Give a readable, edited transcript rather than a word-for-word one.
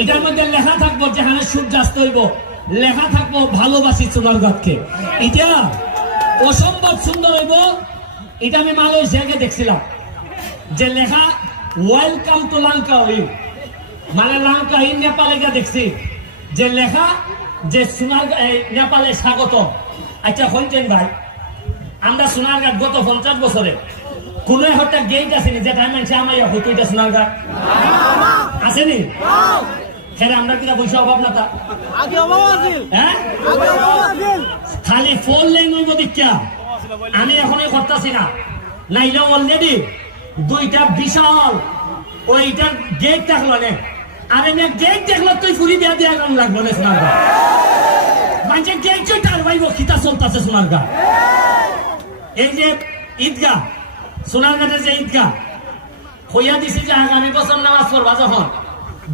এটার মধ্যে লেখা থাকবো যেখানে সূর্যাস্ত হইব, লেখা থাকবো ভালোবাসি সোনারগাঁকে। এটা অসম্ভব সুন্দর হইব। এটা আমি মালয়েশিয়াকে দেখছিলাম যে লেখা ওয়েলকাম টু লঙ্কা উইউ, মানে লঙ্কা ইন নেপালে গিয়ে দেখছি যে লেখা যে নেপালে স্বাগত। আচ্ছা হইতেন ভাই, আমরা সোনারঘাট গত 50 বছরে কোন একটা গেট আসেনি যেটা মানুষ আমার হইতো এটা সোনারঘাট আসেনি? সেটা আমরা কিনা বৈশা অভাব না তা হ্যাঁ খালি 4 লেন হইব দীক্ষা আমি এখনই করতেছি না, নাইলে অলরেডি 2টা বিশাল ওইটার গেট থাকলো না। আরে না গেট দেখলো তুই ফুরি দিয়া দিয়া গান লাগলো না সোনারঘাট মানে গেট তার ভাই খিতা চলতেছে সোনারঘাট। এই যে ঈদগাহ সোনারঘাটের যে ঈদগাহ হইয়া দিছি যে আগামী বছর নামাজ পড়বা যখন